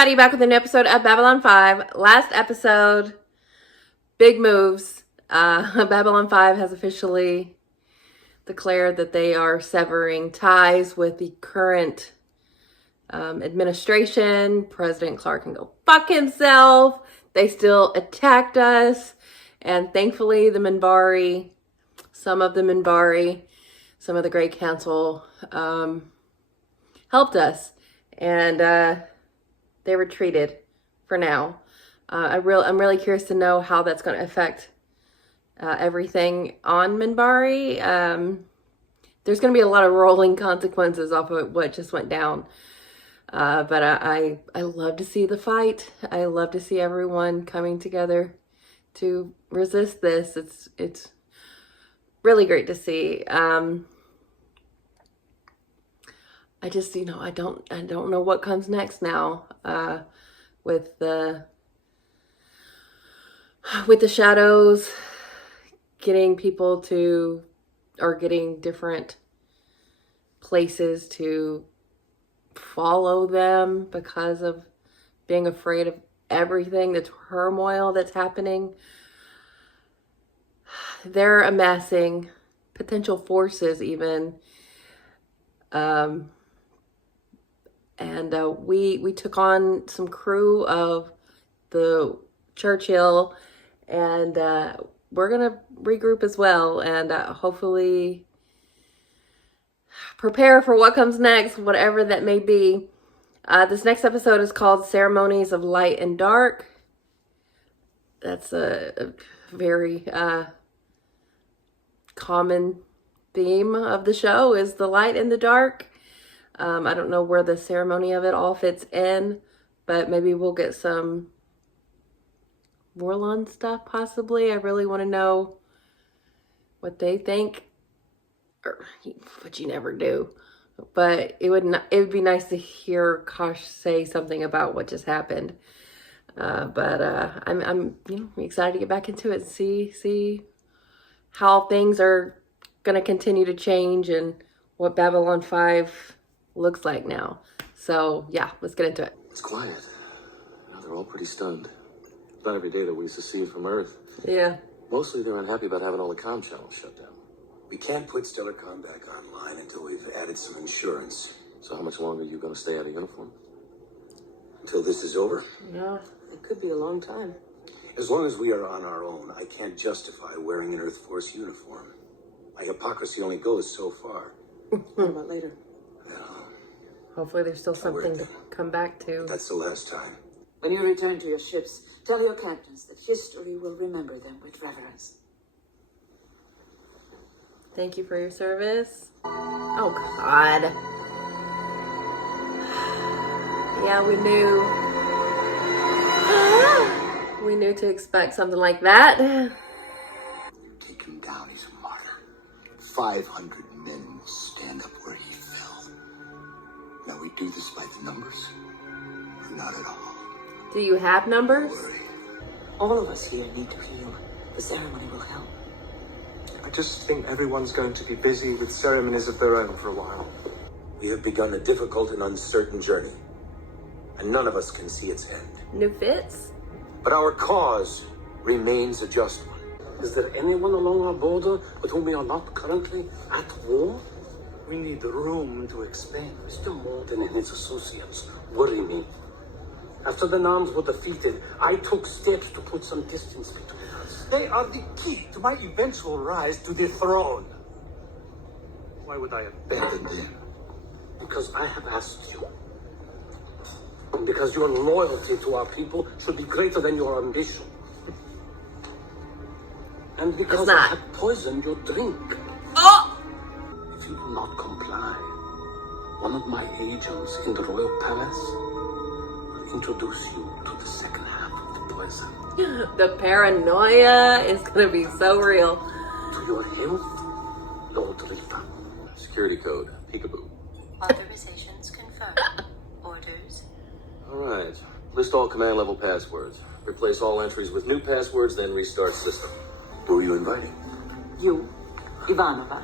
everybody, back with an episode of Babylon 5. Last episode, big moves. Babylon 5 has officially declared that they are severing ties with the current administration. President Clark can go fuck himself. They still attacked us. And thankfully, the Minbari, some of the Great Council helped us. And they retreated for now. I'm really curious to know how that's going to affect everything on Minbari. There's going to be a lot of rolling consequences off of what just went down. But I love to see the fight. I love to see everyone coming together to resist this. It's really great to see. I just, I don't know what comes next now, with the shadows getting people to, or getting different places to follow them because of being afraid of everything, the turmoil that's happening. They're amassing potential forces even. And we took on some crew of the Churchill, and we're going to regroup as well, and hopefully prepare for what comes next, whatever that may be. This next episode is called Ceremonies of Light and Dark. That's a very common theme of the show, is the light and the dark. I don't know where the ceremony of it all fits in, but maybe we'll get some Vorlon stuff possibly. I really want to know what they think, which you never do. But it would be nice to hear Kosh say something about what just happened. But I'm excited to get back into it and see how things are going to continue to change and what Babylon 5 looks like now. So yeah, let's get into it. It's quiet. They're all pretty stunned. It's not every day that we used to see it from Earth. Yeah. Mostly they're unhappy about having all the comm channels shut down. We can't put Stellarcon back online until we've added some insurance. So how much longer are you going to stay out of uniform? Until this is over? Yeah, it could be a long time. As long as we are on our own, I can't justify wearing an Earth Force uniform. My hypocrisy only goes so far. What about later? Well, hopefully there's still something to come back to. That's the last time. When you return to your ships, tell your captains that history will remember them with reverence. Thank you for your service. Oh, God. Yeah, we knew. We knew to expect something like that. You take him down, he's a martyr. 500 men will stand up where he fell. Now we do this by the numbers? Or not at all? Do you have numbers? Don't worry. All of us here need to heal. The ceremony will help. I just think everyone's going to be busy with ceremonies of their own for a while. We have begun a difficult and uncertain journey, and none of us can see its end. New fits? But our cause remains a just one. Is there anyone along our border with whom we are not currently at war? We need the room to expand. Mr. Morton and his associates worry me. After the Noms were defeated, I took steps to put some distance between us. They are the key to my eventual rise to the throne. Why would I abandon them? Because I have asked you. And because your loyalty to our people should be greater than your ambition. And because I have poisoned your drink. Oh! If you will not comply, one of my agents in the royal palace will introduce you to the second half of the poison. The paranoia is going to be so real. To your health, Lord Rifa. Security code, peekaboo. Authorizations confirmed. Orders. All right. List all command level passwords. Replace all entries with new passwords, then restart system. Who are you inviting? You, Ivanova,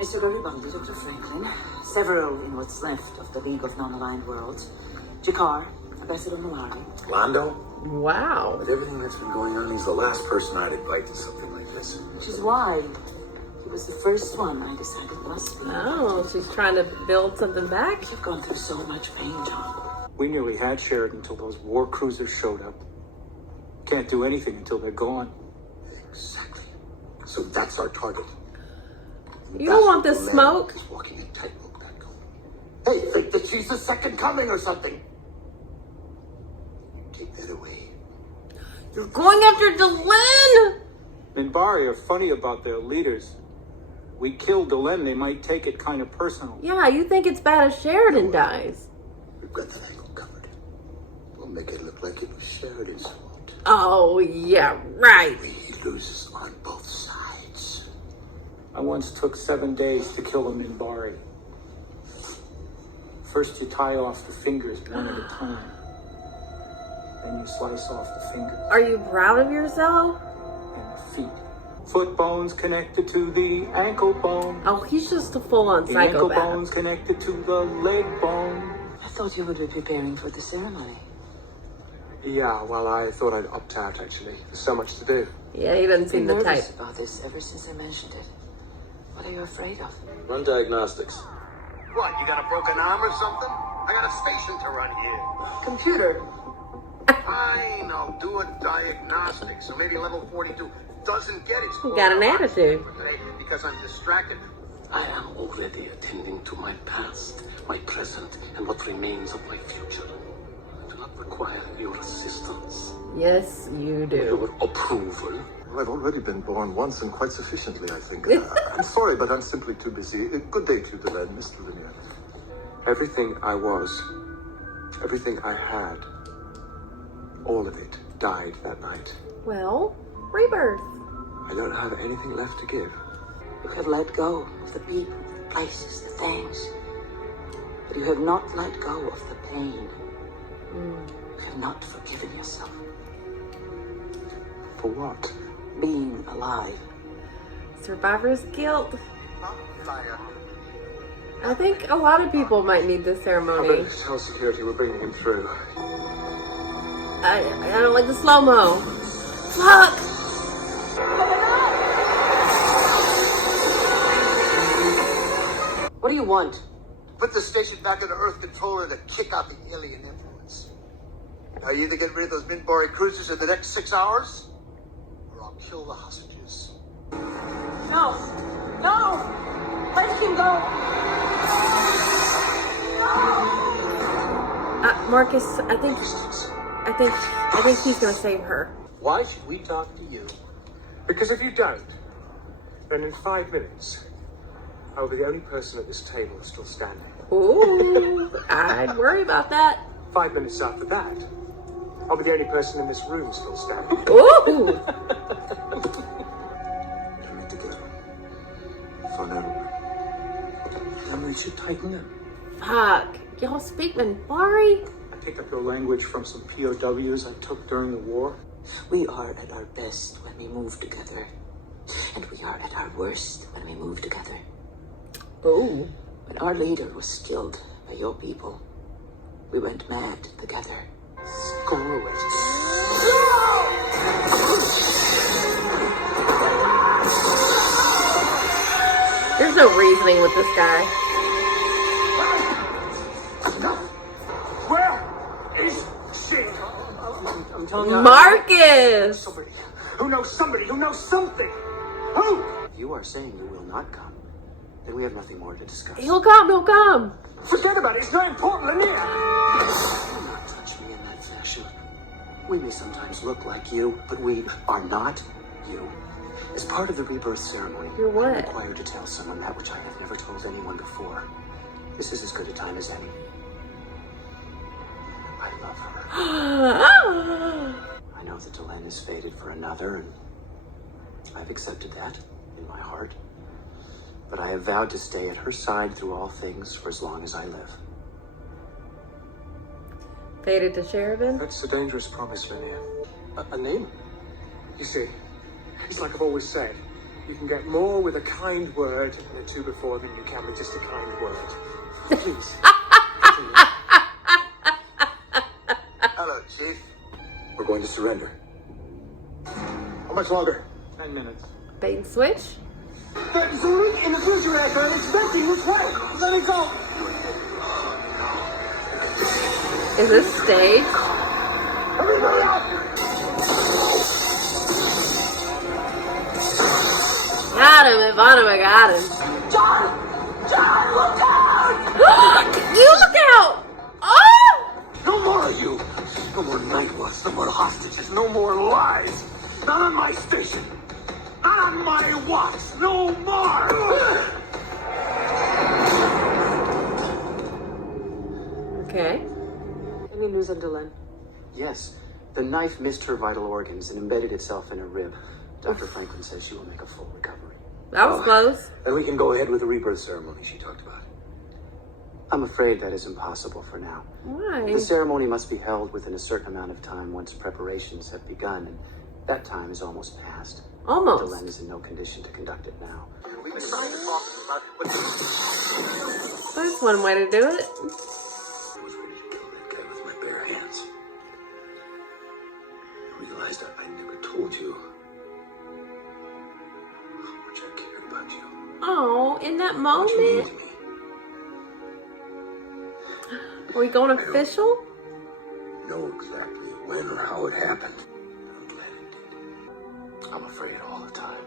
Mr. Garibaldi, Dr. Franklin, several in what's left of the League of Non-Aligned Worlds, Jakar, Ambassador Malari. Londo? Wow. With everything that's been going on, he's the last person I'd invite to something like this. Which is why he was the first one I decided must be. Oh, she's trying to build something back? You've gone through so much pain, John. We nearly had Sheridan until those war cruisers showed up. Can't do anything until they're gone. Exactly. So that's our target. You don't want this Ambassador smoke. Malari is walking a tightrope back home. Hey, think that she's the second coming or something. Take that away. You're going after Delenn! Minbari are funny about their leaders. We kill Delenn, they might take it kind of personal. Yeah, you think it's bad if Sheridan dies. We've got that angle covered. We'll make it look like it was Sheridan's fault. Oh, yeah, right. He loses on both sides. I once took 7 days to kill a Minbari. First you tie off the fingers one at a time. Then you slice off the fingers Are you proud of yourself? and the feet. Foot bones connected to the ankle bone. Oh, he's just a full-on The ankle psychopath. bone's connected to the leg bone. I thought you would be preparing for the ceremony. Yeah, well, I thought I'd opt out, actually. There's so much to do. Yeah, he doesn't seem Been the type. nervous about this ever since I mentioned it. What are you afraid of? Run diagnostics. What, you got a broken arm or something? I got a station to run here. Computer. Fine, I'll do a diagnostic. So maybe level 42 doesn't get its He got an attitude. for today because I'm distracted. I am already attending to my past, my present, and what remains of my future. I do not require your assistance, Yes, you do. your approval. Well, I've already been born once and quite sufficiently, I think. I'm sorry, but I'm simply too busy. Good day to you, Delenn, Mr. Lemieux. Everything I was, everything I had, all of it died that night. Well, rebirth. I don't have anything left to give. You have let go of the people, the places, the things. But you have not let go of the pain. You have not forgiven yourself. For what? Being alive. Survivor's guilt. I think a lot of people might need this I ceremony. better tell security we're bringing him through. I don't like the slow-mo. Fuck! What do you want? Put the station back in the Earth controller to kick out the alien influence. Now you either get rid of those Minbari cruisers in the next 6 hours, or I'll kill the hostages. No! No! Let him go! Marcus, I think he's gonna save her. Why should we talk to you? Because if you don't, then in 5 minutes, I'll be the only person at this table still standing. Ooh, I'd worry about that. 5 minutes after that, I'll be the only person in this room still standing. Ooh! Get me together. Forever. Then we should tighten them. Fuck. Y'all speak Minbari? I picked up your language from some POWs I took during the war. We are at our best when we move together. And we are at our worst when we move together. Ooh. When our leader was killed by your people, we went mad together. Screw it. There's no reasoning with this guy. Where is she? I'm telling you. Marcus! Somebody who knows somebody who knows something. Who? If you are saying you will not come, then we have nothing more to discuss. He'll come. Forget about it. It's not important, Lanier. Do not touch me in that fashion. We may sometimes look like you, but we are not you. As part of the Rebirth Ceremony, You're what? I'm required to tell someone that which I have never told anyone before. This is as good a time as any. I love her. I know that Delenn is fated for another, and I've accepted that in my heart. But I have vowed to stay at her side through all things for as long as I live. Faded to Sheridan? That's a dangerous promise, Lanier. A name? You see, it's like I've always said, you can get more with a kind word and a two before than you can with just a kind word. Please. matter, Chief? We're going to surrender. How much longer? 10 minutes. Bait and switch? There's a leak in the refrigerator and it's venting this way. Let me go. Is this staged? Everybody out! Got him, Ivanova got him. John! John, look out! You look out! Oh! No more of you. No more night watch. No more hostages. No more lies. Not on my station. Not on my watch. No more. Okay. Any news on Delenn? Yes, the knife missed her vital organs and embedded itself in her rib. Dr. Franklin says she will make a full recovery. That was close. Then we can go ahead with the rebirth ceremony she talked about. I'm afraid that is impossible for now. Why? The ceremony must be held within a certain amount of time once preparations have begun, and that time is almost past. Almost. Delenn is in no condition to conduct it now. We decided to talk about what That's one way to do it. I was ready to kill that guy with my bare hands. I realized I never told you how much I cared about you. Oh, in that How much you moment. needed me. Are we going official? Know exactly when or how it happened. I'm glad it did. I'm afraid all the time.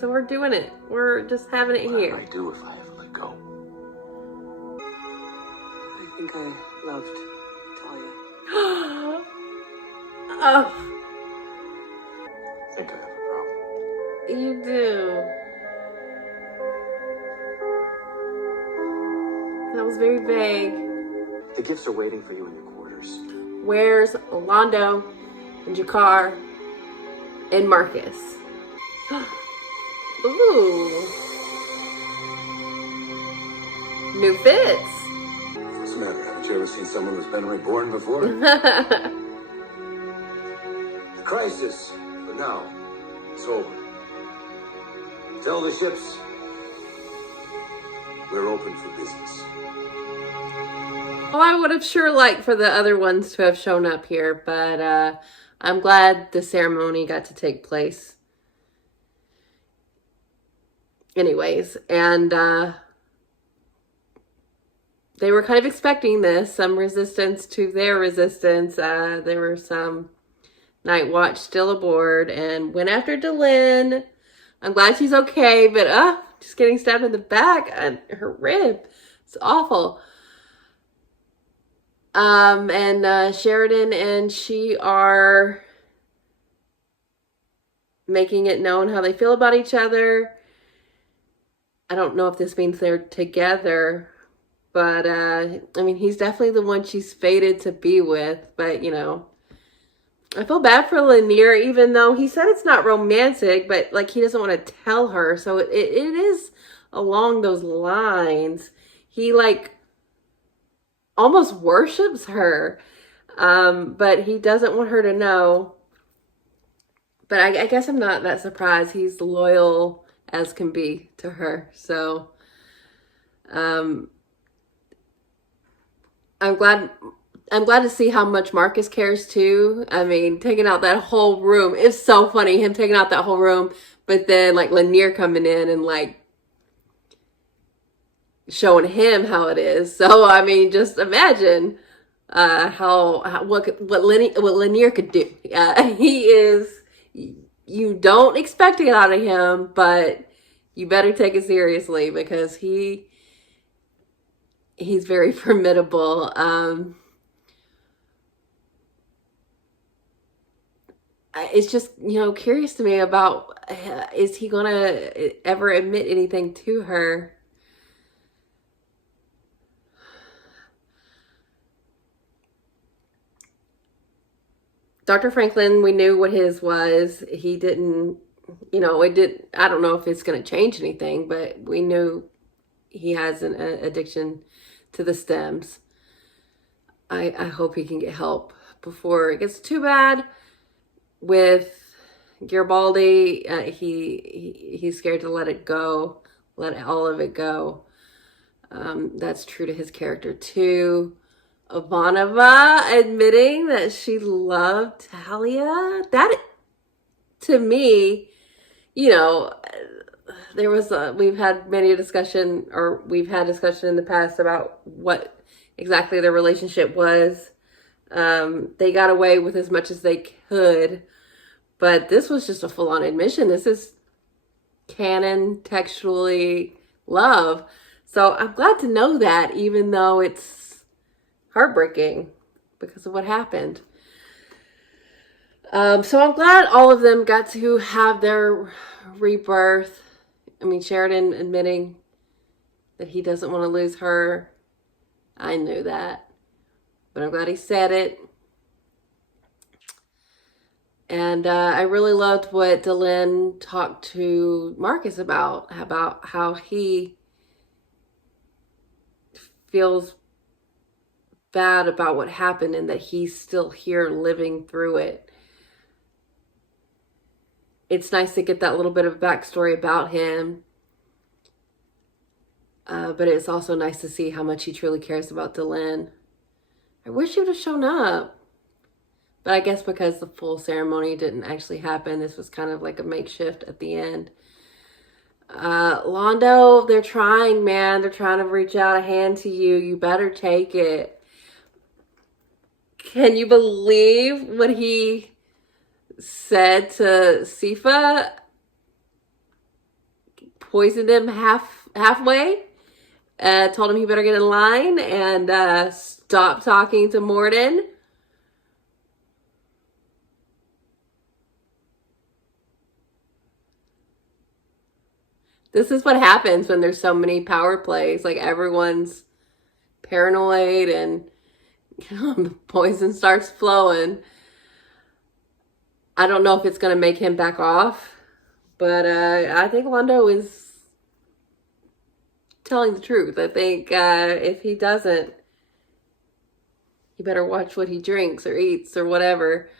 So we're doing it. We're just having it What would here. I do if I ever let go? I think I loved Talia. Oh, I think I have a problem. you do. That was very vague. The gifts are waiting for you in your quarters. Where's Londo and Jakar and Marcus? Ooh. New fits. What's the matter? Haven't you ever seen someone who's been reborn before? Oh, The crisis, for now, is over. Tell the ships we're open for business. I would have sure liked for the other ones to have shown up here, but I'm glad the ceremony got to take place. Anyways, and they were kind of expecting this, some resistance to their resistance. There were some Night Watch still aboard and went after Delenn. I'm glad she's okay, but just getting stabbed in the back and her rib. It's awful. And Sheridan and she are making it known how they feel about each other. I don't know if this means they're together, but I mean, he's definitely the one she's fated to be with, but you know, I feel bad for Lanier, even though he said it's not romantic, but like he doesn't want to tell her. So it is along those lines. He like almost worships her, but he doesn't want her to know. But I guess I'm not that surprised. He's loyal as can be to her. So I'm glad to see how much Marcus cares too. I mean, taking out that whole room. It's so funny, him taking out that whole room, but then like Lanier coming in and like showing him how it is. So I mean, just imagine what Lanier could do. He is, you don't expect it out of him, but you better take it seriously because he's very formidable. It's just, curious to me about, is he gonna ever admit anything to her? Dr. Franklin, we knew what his was. He didn't, I don't know if it's going to change anything, but we knew he has an addiction to the stems. I hope he can get help before it gets too bad. With Garibaldi, he's scared to let it go, let all of it go. That's true to his character too. Ivanova admitting that she loved Talia. That, to me, you know, we've had discussion in the past about what exactly their relationship was. They got away with as much as they could, but this was just a full-on admission. This is canon, textually love. So I'm glad to know that, even though it's heartbreaking because of what happened. So I'm glad all of them got to have their rebirth. I mean, Sheridan admitting that he doesn't want to lose her. I knew that, but I'm glad he said it. And I really loved what Delenn talked to Marcus about how he feels bad about what happened and that he's still here living through it. It's nice to get that little bit of backstory about him. But it's also nice to see how much he truly cares about Delenn. I wish he would have shown up. But I guess because the full ceremony didn't actually happen, this was kind of like a makeshift at the end. Londo, they're trying, man. They're trying to reach out a hand to you. You better take it. Can you believe what he said to Sifa? Poisoned him halfway. Told him he better get in line and stop talking to Morden. This is what happens when there's so many power plays. Like, everyone's paranoid and the poison starts flowing. I don't know if it's going to make him back off, but I think Londo is telling the truth. I think if he doesn't, he better watch what he drinks or eats or whatever.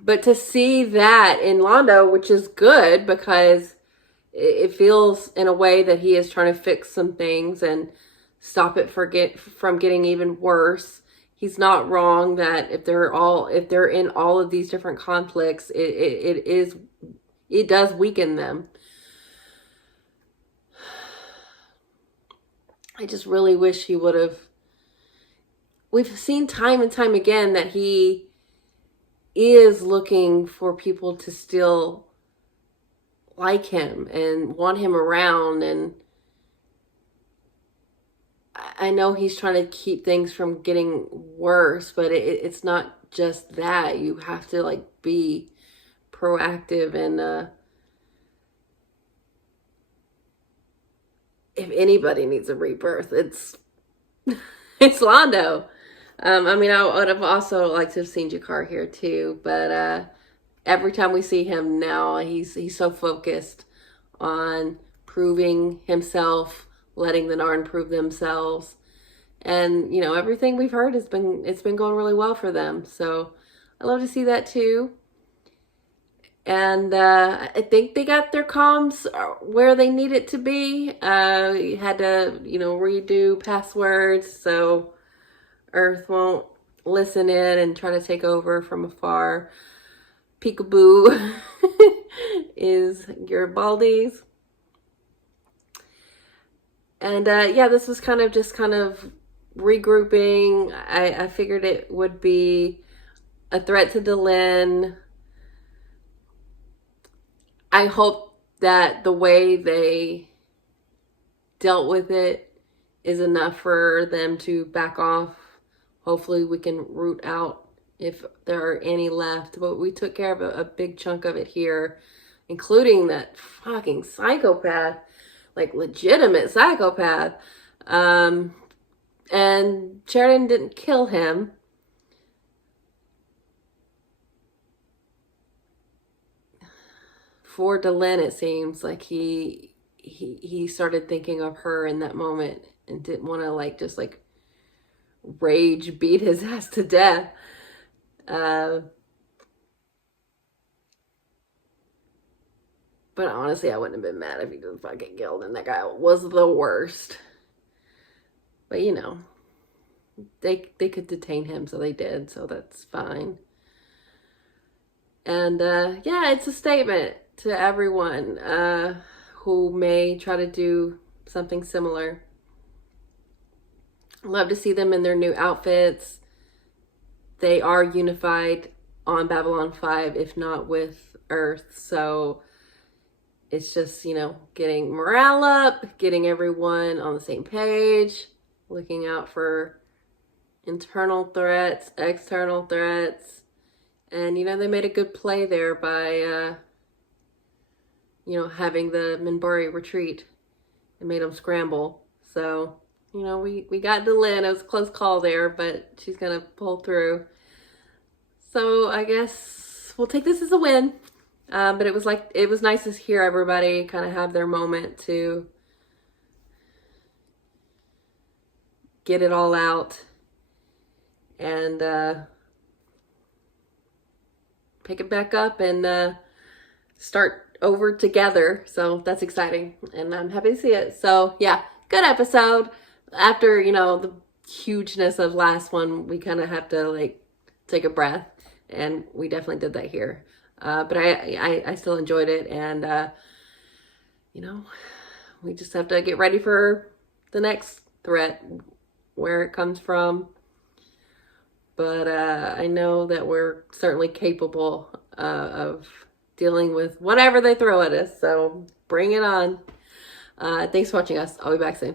But to see that in Londo, which is good because it feels in a way that he is trying to fix some things and stop it from getting even worse. He's not wrong that if they're in all of these different conflicts, it does weaken them. I just really wish he would have. We've seen time and time again that he is looking for people to still like him and want him around, and I know he's trying to keep things from getting worse, but it's not just that. You have to like be proactive, and if anybody needs a rebirth, it's Londo. I mean, I would have also liked to have seen Jakar here too, but every time we see him now, he's so focused on proving himself, letting the Narn prove themselves. And, you know, everything we've heard it's been going really well for them. So I love to see that too. And I think they got their comms where they need it to be. You had to, redo passwords so Earth won't listen in and try to take over from afar. Peekaboo is Garibaldi's. And this was kind of regrouping. I figured it would be a threat to Delenn. I hope that the way they dealt with it is enough for them to back off. Hopefully we can root out if there are any left. But we took care of a big chunk of it here, including that fucking psychopath, like legitimate psychopath. And Sheridan didn't kill him. For Delenn, it seems like he started thinking of her in that moment and didn't want to just rage beat his ass to death. But honestly, I wouldn't have been mad if he just fucking killed him. That guy was the worst. But they could detain him, so they did, so that's fine. And yeah, it's a statement to everyone who may try to do something similar. Love to see them in their new outfits. They are unified on Babylon 5, if not with Earth. So it's just, you know, getting morale up, getting everyone on the same page, looking out for internal threats, external threats. And, you know, they made a good play there by, you know, having the Minbari retreat. It made them scramble. So, you know, we got Delenn. It was a close call there, but she's going to pull through. So I guess we'll take this as a win. But it was nice to hear everybody kind of have their moment to get it all out and pick it back up and start over together. So that's exciting, and I'm happy to see it. So yeah, good episode. After, you know, the hugeness of last one, we kind of have to like take a breath, and we definitely did that here. But I still enjoyed it, and you know, we just have to get ready for the next threat, where it comes from. But I know that we're certainly capable of dealing with whatever they throw at us. So bring it on. Thanks for watching us. I'll be back soon.